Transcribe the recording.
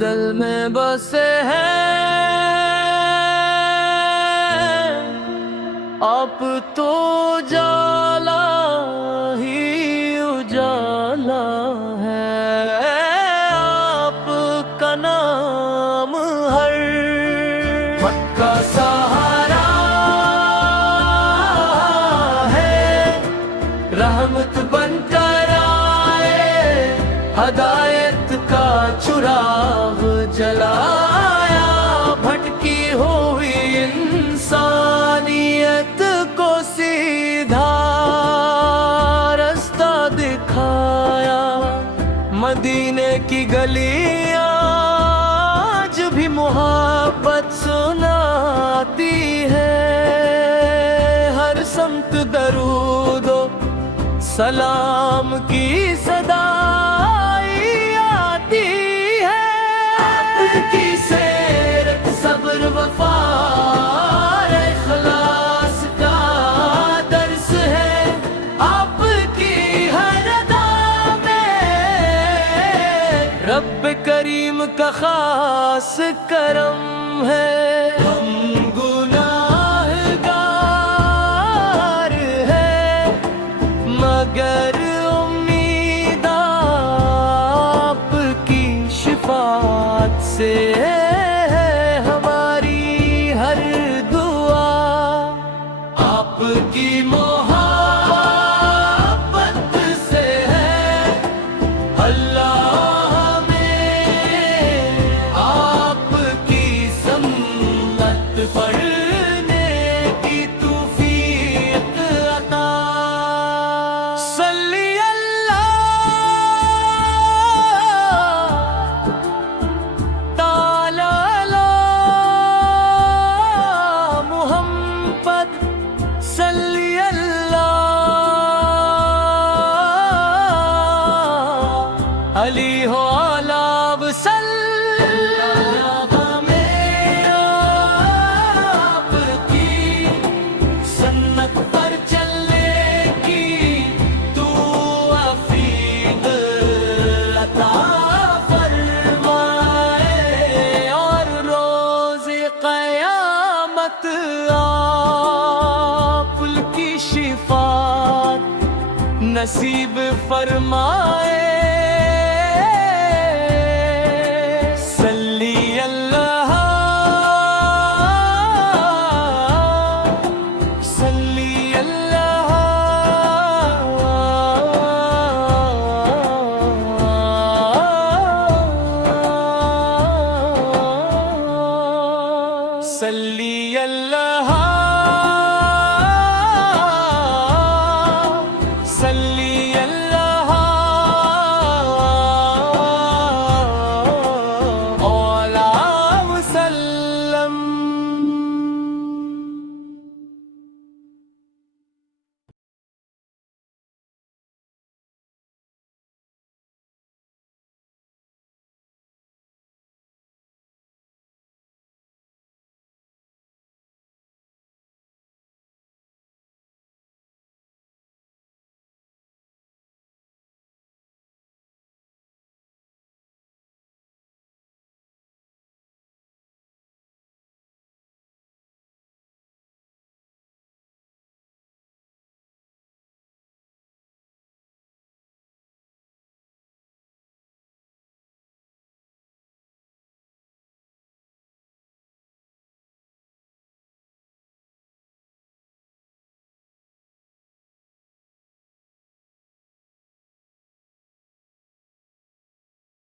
دل میں بسے ہیں، آپ تو اجالا ہی اجالا ہے، آپ کا نام ہر وقت کا سہارا ہے، رحمت بن کر آئے، ہدایت کا چراغ جلایا، بھٹکی ہوئی انسانیت کو سیدھا رستہ دکھایا، مدینے کی گلیاں آج بھی محبت سناتی ہے، ہر سمت درود و سلام کی صدا آتی ہے، آپ کی سیرت صبر وفا اخلاص کا درس ہے، آپ کی ہر ادا میں رب کریم کا خاص کرم ہے، ہم گناہگار ہیں مگر امید آپ کی شفاعت سے ہے ہماری ہر دعا، آپ کی محبت سے ہے اللہ ہمیں آپ کی سنت پڑھنے کی توفیق عطا، صلی صلی اللہ علی ہو آلاب آپ کی سنت پر چلنے کی تو افید عطا فرمائے، اور روز قیامت کی شفاعت نصیب فرمائے، صلی اللہ صلی اللہ صلی اللہ